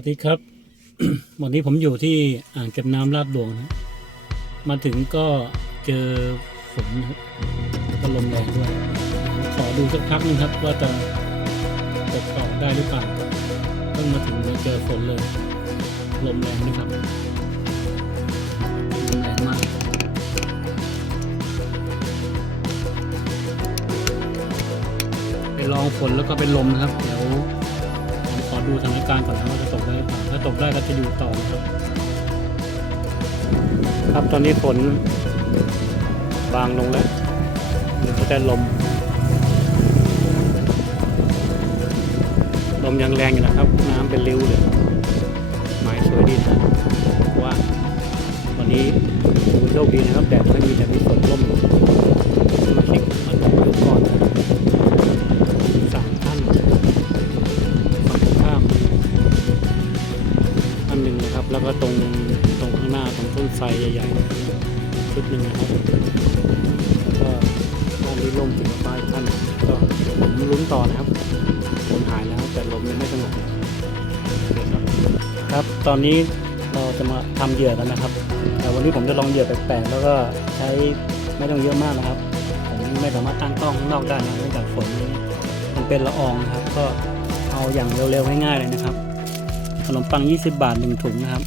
วัสดีครับ วันนี้ผมอยู่ที่อ่างเก็บน้ำลาดหลวงนะ มาถึงก็เจอฝนนะครับแล้วก็ลมแรงด้วย ขอดูสักพักนึงครับ ว่าจะตกต่อได้หรือเปล่าเพิ่งมาถึงเลยเจอฝนเลย ลมแรงนี่ครับลมแรงมากไปลองฝนแล้วก็เป็นลมนะครับเดี๋ยว ดูสถานการณ์ก่อนนะว่าจะตกได้หรือเปล่าถ้าตกได้ก็จะอยู่ต่อนะครับ ครับตอนนี้ฝนบางลงแล้วเดี๋ยวก็จะลม ลมยังแรงอยู่นะครับ น้ำเป็นริ้วเลยไม้สวยดีนะว่าวันนี้ผมโชคดีนะครับแดดไม่มีแต่มี แล้วก็ตรงตรงข้างหน้าตรงต้นไทรใหญ่ๆชุดหนึ่งนะครับแล้วก็ด้านนี้ลมถึงป้ายท่านก็ผมลุ้นต่อนะครับฝนหายแล้วแต่ลมยังไม่สงบคครับครับตอนนี้เราจะมาทำเหยื่อกันนะครับแต่วันนี้ผมจะลองเหยื่อแปลกๆแล้วก็ใช้ไม่ต้องเยอะมากนะครับผมไม่สามารถตั้งกล้องข้างนอกได้นะเนื่องจากฝนมันเป็นละอองนะครับ ก็เอาอย่างเร็วๆง่ายๆเลยนะครับ นมปัง 20 บาท1ถุงนะครับ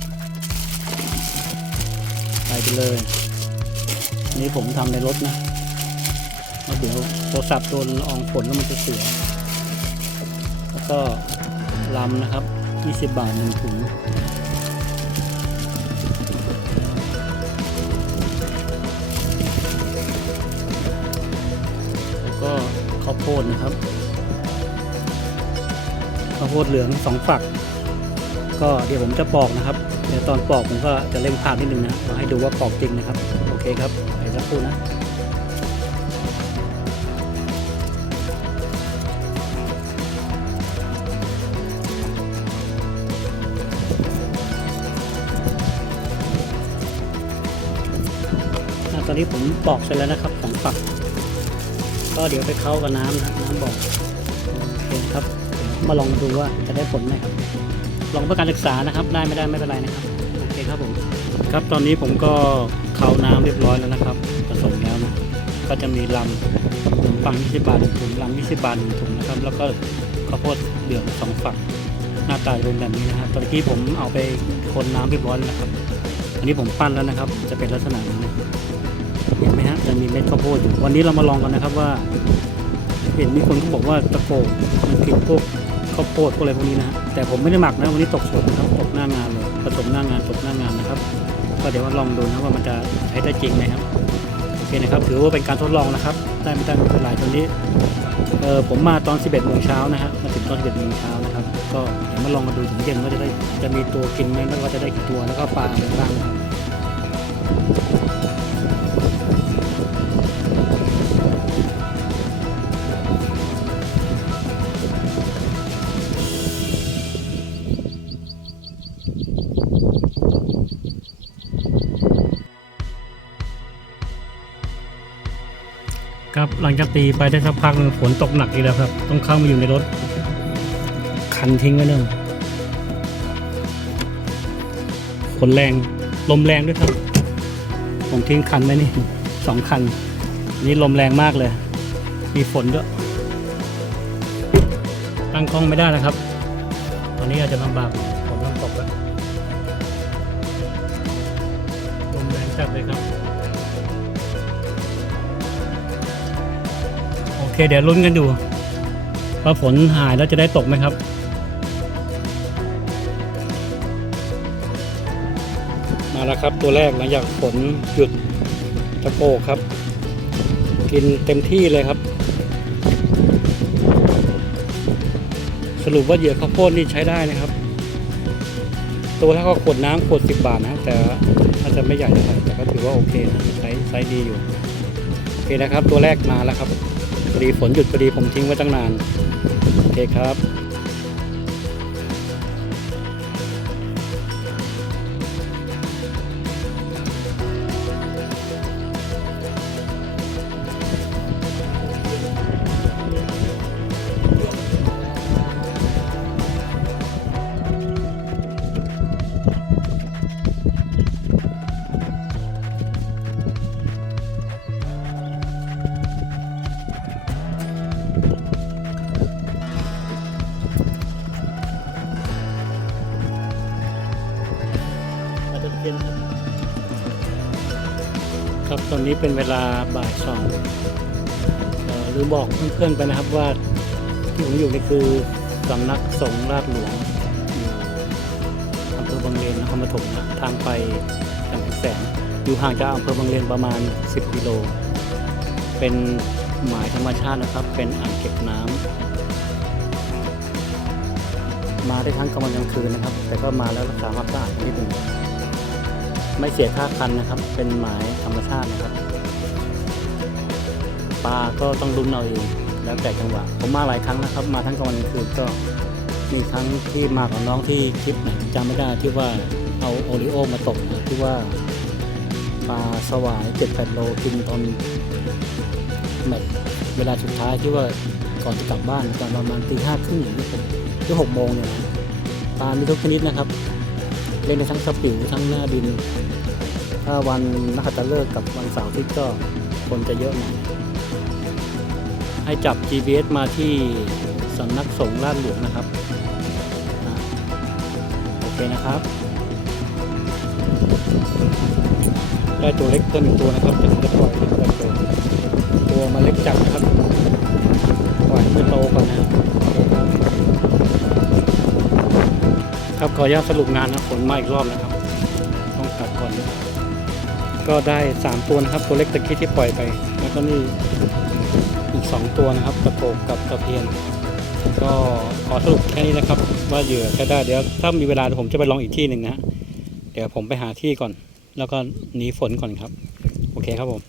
ใส่ไปเลย นี่ผมทำในรถนะแล้วเดี๋ยวโทรศัพท์โดนอองฝนแล้วมันจะเสีย แล้วก็ลำนะครับ 20 บาท1ถุงแล้วก็ข้าวโพดนะครับข้าวโพดเหลืองสองฝัก ก็เดี๋ยวผมจะปอกนะครับ เดี๋ยวตอนปอกผมก็จะเล่งภาพนิดนึงนะมาให้ดูว่าปอกจริงนะครับ โอเคครับเดี๋ยวสักครู่นะตอนนี้ผมปอกเสร็จแล้วนะครับสองฝัก ก็เดี๋ยวไปเข้ากับน้ำนะน้ำบอกโอเคครับ มาลองดูว่าจะได้ผลไหมครับ ลองเพื่อการศึกษานะครับ ได้ไม่ได้ไม่เป็นไรนะครับโอเคครับผมครับตอนนี้ผมก็เข้าน้ำเรียบร้อยแล้วนะครับผสมแล้วนะก็จะมีลำขนมปัง20บาทหนึ่งถุงลำ20บาทหนึ่งถุงนะครับ แล้วก็ข้าวโพดเหลืองสองฝักหน้าตาจะเป็นแบบนี้นะครับตอนนี้ผมเอาไปคนน้ำเรียบร้อยแล้วนะครับอันนี้ผมปั้นแล้วนะครับ จะเป็นลักษณะนี้นะเห็นไหมฮะจะมีเม็ดข้าวโพดอยู่วันนี้เรามาลองกันนะครับว่า เห็นมีคนก็บอกว่าตะโกมันกินพวก ข้าวโพดพวกอะไรพวกนี้นะฮะแต่ผมไม่ได้หมักนะวันนี้ตกสดนะครับตกหน้างานเลยผสมหน้างานตกหน้างานนะครับ ก็เดี๋ยวมาลองดูนะว่ามันจะใช้ได้จริงไหมครับโอเคนะครับถือว่าเป็นการทดลองนะครับได้ไม่ได้ไม่เป็นไรตอนนี้เออผมมาตอน 11โมงเช้านะฮะมาถึงตอน 11โมงเช้านะครับก็เดี๋ยวมาลองมาดูถึงเย็นว่าจะได้จะมีตัวกินไหมแล้วก็จะได้กี่ตัวแล้วก็ปลาอะไรบ้างนะครับ ครับ หลังจากตีไปได้สักพักหนึ่งฝนตกหนักอีกแล้วครับ ต้องเข้ามาอยู่ในรถ คันทิ้งไว้หนึ่งฝนแรง ลมแรงด้วยครับ ผมทิ้งคันไว้นี่สองคันนนี้ลมแรงมากเลย มีฝนด้วย ตั้งกล้องไม่ได้นะครับ ตอนนี้อาจจะลำบากฝนเริ่มตกแล้ว ลมแรงจัดเลยครับ เคเดี๋ยวลุ้นกันดูว่าฝนหายแล้วจะได้ตกไหมครับ มาแล้วครับตัวแรกหลังจากฝนหยุดตะโกครับ กินเต็มที่เลยครับ สรุปว่าเหยื่อข้าวโพดนี่ใช้ได้นะครับ ตัวถ้าก็ขวดน้ำขวดสิบบาทนะแต่อาจจะไม่ใหญ่เท่าไหร่แต่ก็ถือว่าโอเคนะไซส์ไซส์ดีอยู่ โอเคนะครับตัวแรกมาแล้วครับ พอดีฝนหยุดพอดีผมทิ้งไว้ตั้งนาน โอเคครับ ครับ ตอนนี้เป็นเวลาบ่ายสองเอ่อลืมบอกเพื่อนๆไปนะครับว่าที่ผมอยู่นี่คือสำนักสงฆ์ราชหลวงอำเภอบางเลนนครปฐมนะทางไปกำแพงแสนอยู่ห่างจากอำเภอบางเลนประมาณ 10 กิโล เป็นหมายธรรมชาตินะครับ เป็นอ่างเก็บน้ำมาได้ทั้งกลางวันกลางคืนนะครับ แต่ก็มาแล้วรักษาความสะอาดนิดหนึ่ง ไม่เสียค่าคันนะครับ เป็นหมายธรรมชาตินะครับ ปลาก็ต้องลุ้นเอาเอง แล้วแต่จังหวะ ผมมาหลายครั้งนะครับ มาทั้งกลางวันกลางคืนก็มีครั้งที่มากับน้องที่คลิปไหนจำไม่ได้ที่ว่าเอาโอริโอมาตกนะที่ว่าปลาสวายเจ็ดแปดโลกินตอนแมตเวลาสุดท้ายที่ว่าก่อนจะกลับบ้านตอนประมาณตีห้าครึ่งหรือหรือหกโมงเนี่ยปลามีทุกชนิดนะครับ เล่นได้ทั้งสปิวทั้งหน้าดิน ถ้าวันนักขัตฤกษ์กับวันเสาร์ที่ก็คนจะเยอะหน่อยให้จับ GPS มาที่สำนักสงฆ์ลาดหลวงนะครับ โอเคนะครับ ได้ตัวเล็กเพิ่มอีกตัวนะครับจะจะปล่อยเล็กตัวตัวมาเล็กจัดนะครับ ขออนุญาตสรุปงานนะฝนมาอีกรอบนะครับ ต้องตัดก่อน ก็ได้ 3 ตัวนะครับ ตัวเล็กตะกี้ที่ปล่อยไป แล้วก็นี่อีก 2 ตัวนะครับตะโกกกับตะเพียน ก็ขอสรุปแค่นี้นะครับ ว่าเหยื่อแค่ได้เดี๋ยวถ้ามีเวลาผมจะไปลองอีกที่หนึ่งนะเดี๋ยวผมไปหาที่ก่อน แล้วก็หนีฝนก่อนครับ โอเคครับผม